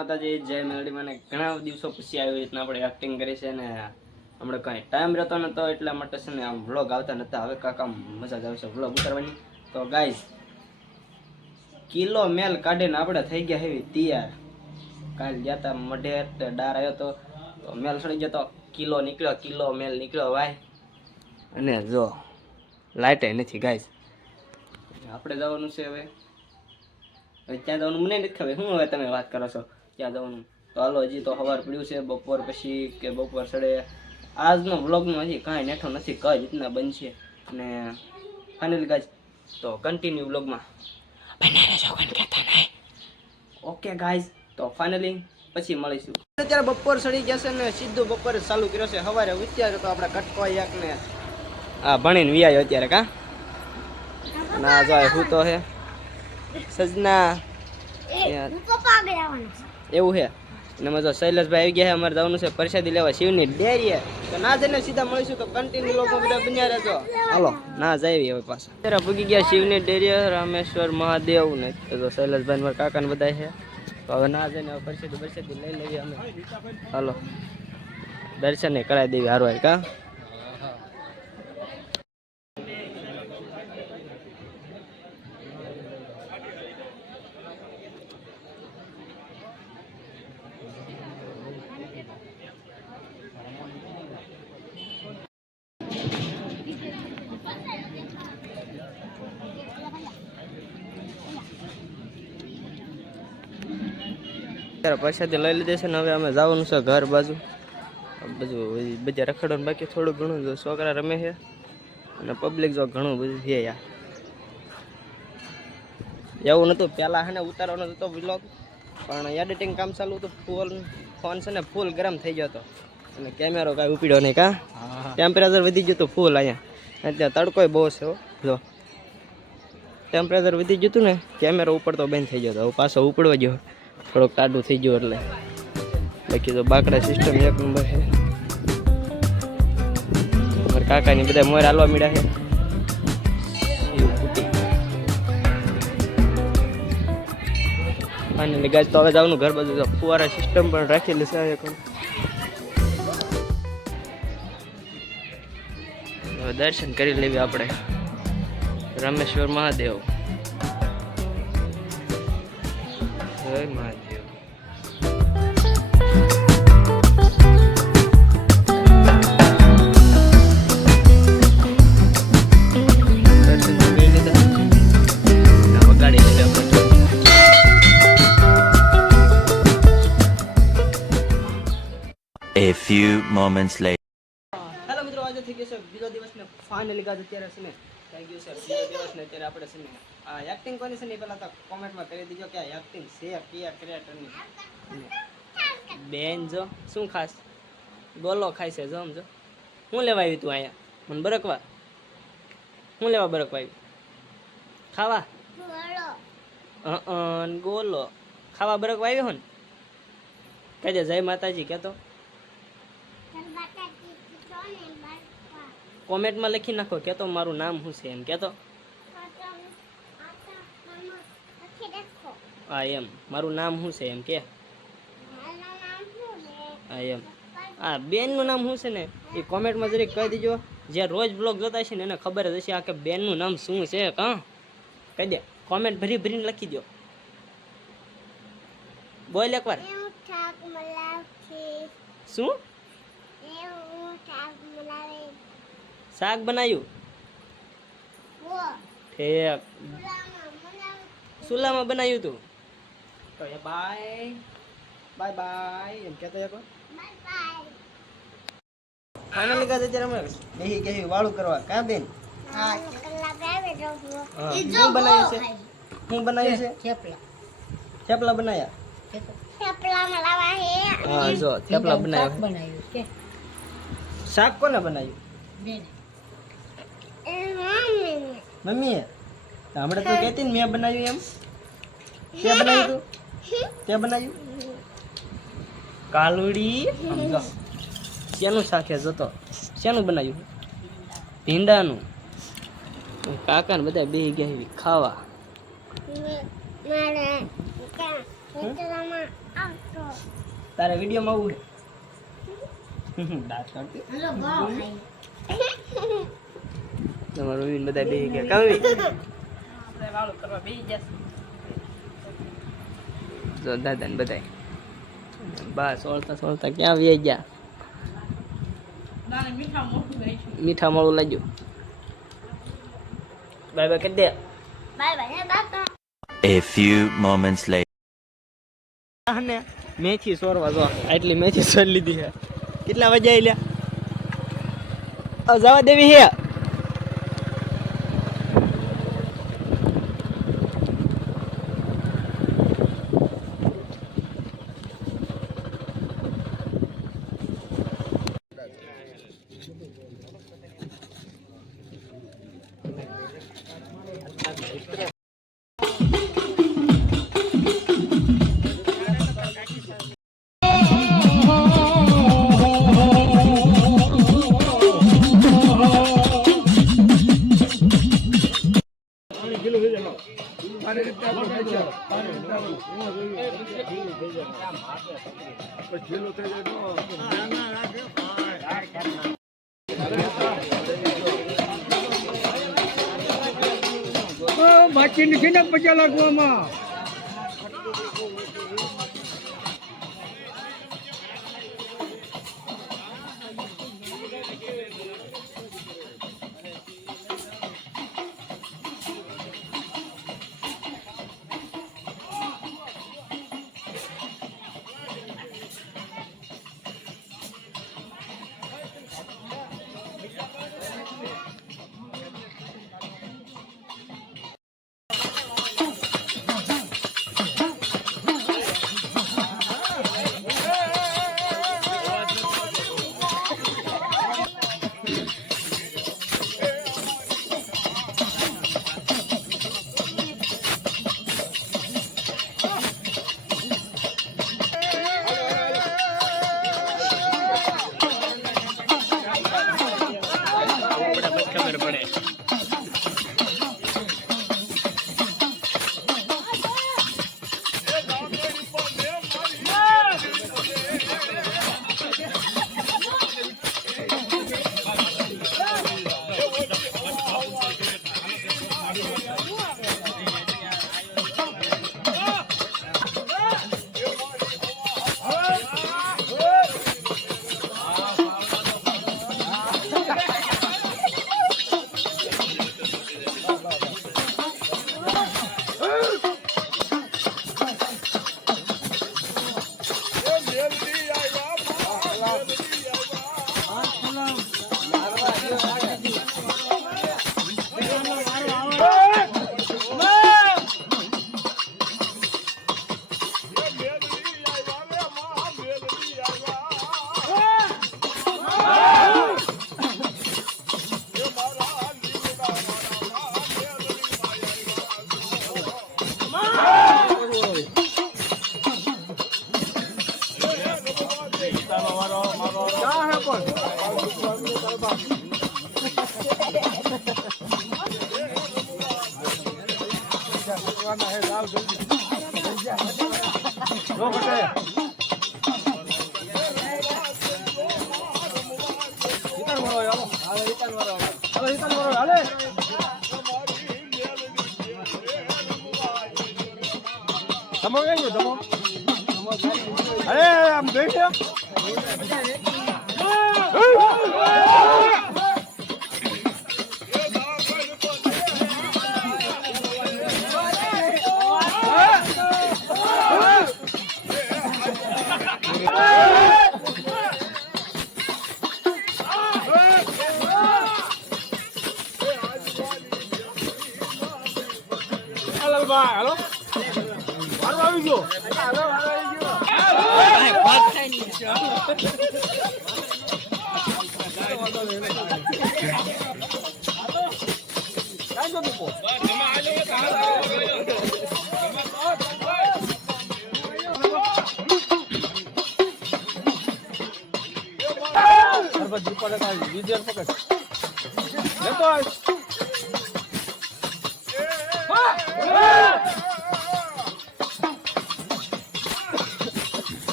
માતાજી જય મેલડી. મને ઘણા દિવસો પછી આવી રીતના આપણે એક્ટિંગ કરી છે ને હમણાં કાંઈ ટાઈમ રહેતો નતો એટલા માટે છે ને આમ વ્લોગ આવતા નતા. હવે કાંક આમ મજા જ આવશે વ્લોગ ઉતારવાની. તો ગાઈઝ કિલો મેલ કાઢીને આપણે થઈ ગયા હેવી તૈયાર. કાલ ગયા હતા મઢે ડાર આવ્યો તો મેલ સડી ગયો તો કિલો મેલ નીકળ્યો ભાઈ. અને જો લાઇટ નથી ગાઈઝ. આપણે જવાનું છે હવે ત્યાં જવાનું મને નથી ખબર. શું હવે તમે વાત કરો છો ત્યાં જવાનું? તો હાલો હજી તો સવાર પડ્યું છે. બપોર પછી કે બપોર સડે આજનો વ્લોગમાં હજી કાંઈ નેઠો નથી. કઈ રીતના બનશે અને ફાઇનલ ગાઈઝ તો કન્ટિન્યુ વ્લોગમાં બને રહેજો. કોઈ કહેતા નહીં. ઓકે ગાઈઝ તો ફાઇનલી પછી મળીશું. અત્યારે બપોર સડી ગયા છે ને સીધું બપોરે ચાલુ કર્યો છે. સવારે ઉચ્ચાર તો આપણે કટકો એક ને આ ભણીને વિયાયો અત્યારે કા ના જાય હું તો હે સજના એવું છે. અને મજો શૈલેષભાઈ આવી ગયા છે. અમારે જવાનું છે પ્રસાદી લેવા શિવની ડેરીએ. તો ના જઈને સીધા મળીશું. તો કન્ટિન્યુ લોકો બધા બન્યા રહેજો. હાલો ના જાય હવે પાછા. અત્યારે પૂગી ગયા શિવની ડેરીએ રામેશ્વર મહાદેવ ને તો શૈલેષભાઈ મારા કાકાને બધા છે. તો હવે ના જઈને હવે પ્રસાદી લઈ લઈએ અમે. હાલો દર્શન કરાવી દેવી હારવાર કા. પ્રસાદી લઈ લીધે છે ને હવે અમે જવાનું છે ઘર બાજુ. બધું બધા રખડવાનું બાકી થોડું ઘણું છોકરા રમે છે અને પબ્લિક જો ઘણું બધું છે યાર. એવું નહોતું પહેલાં છે ને ઉતારવાનો હતો વ્લોગ પણ એડિટિંગ કામ ચાલુ હતું. ફોન છે ને ફૂલ ગરમ થઈ ગયો હતો અને કેમેરો કાંઈ ઉપડ્યો નહીં કા. ટેમ્પરેચર વધી ગયું હતું ફૂલ અહીંયા. અત્યારે તડકોય બહુ છે જો. ટેમ્પરેચર વધી ગયું હતું ને કેમેરો ઉપડતો બંધ થઈ ગયો હતો. હવે પાછો ઉપડવા ગયો થોડોક ટાઢું થઈ ગયું એટલે. બાકી તો બાકડા સિસ્ટમ એક નંબર છે. મારા કાકાની બધા મોર હાલવા મળ્યા છે. એવું ફૂટી ફાઇનલી ગાઈસ તો હવે જવાનું ઘર બાજુ. ફુવારા સિસ્ટમ પણ રાખેલી છે. હવે દર્શન કરી લેવી આપણે રામેશ્વર મહાદેવ. જય Mahadev. A few moments later. Hello મિત્રો, આજે થઈ ગયો છે બીજો દિવસ ને ફાઇનલી ગાજ અત્યારે છે ને થઈ ગયું છે બીજો દિવસ ને અત્યારે આપણે છે ને આ એક્ટિંગ કોની છે ને પહેલા તો કોમેન્ટમાં કરી દીજો કે આ એક્ટિંગ છે કયા ક્રિએટરની. બેન જો શું ખાસ ગોલો ખાય છે જો સમજો. શું લેવા આવી તું અહીંયા મને બરકવા? શું લેવા બરકવા આવી? ખાવા ગોલો ખાવા બરકવા આવી હો ને? કહેજે જય માતાજી કહેતો. કોમેન્ટમાં લખી નાખો કહેતો મારું નામ શું છે એમ કહેતો. હા એમ મારું નામ શું છે એમ કે. હા એમ હા બેનનું નામ શું છે ને એ કોમેન્ટમાં જરીક કહી દીજો. જે રોજ બ્લોગ જોતા છે ને એને ખબર જ હશે આ કે બેનનું નામ શું છે. કાં કહી દે કોમેન્ટ ભરીને લખી દો. બોલ એકવાર. શું શાક બનાવ્યું? ઠેક સુલામાં બનાવ્યું તું. તો એ બાય બાય એમ કહેતો એક ફાઇનલી ગાજ અત્યારે અમે કહી વાળું કરવા કા બેન? શું બનાવ્યું છે? શું બનાવ્યું છે? થેપલા બનાવ્યા. હા જો થેપલા બનાવ્યા. શાક કોને બનાવ્યું? મમ્મીએ. હમણાં તો કહેતી ને મેં બનાવ્યું એમ. તે બનાવ્યું તું? તે બનાવ્યું? કાલુડી સમજો શેનું શાક છે જોતો. શેનું બનાવ્યું? ભીંડાનું. કાકાને બધા બેસી ગયા ખાવા. તારે વિડીયોમાં આવું દાંત કાઢતી તમારું વિન બધા બે ગયા કાવી વાળું કરવા બેસી જશે. જો દાદા ને બધાય બસ ઓળતા ક્યાં વી ગયા નાને મીઠા મોઢું રાખ્યું. મીઠા મોળું લાગ્યું બાય બાય કરી દે A few moments later. ને મેથી સોરવા જો આટલી મેથી સોર લીધી છે કેટલા વાગે આલ્યા જવા દેવી હે બાકી નથી ને 50 લાખમાં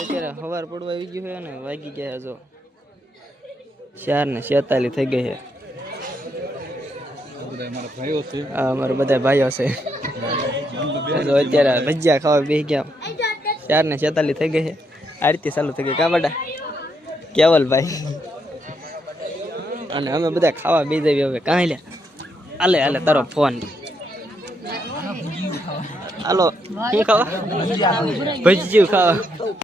અત્યારે સવાર પડવા આવી ગયું છે ને વાગી ગયા જો 4:46 થઈ ગઈ છે. હા અમારા બધા ભાઈઓ છે. જો અત્યારે ભજીયા ખાવા બેસી ગયા. 4:46 થઈ ગઈ છે. આરતી ચાલુ થઈ ગઈ કા બેટા કેવલભાઈ અને અમે બધા ખાવા બેસી જઈએ હવે. કાંઈ લે હાલે હાલે તારો ફોન હાલો શું ખાવા ભજીયું ખાવા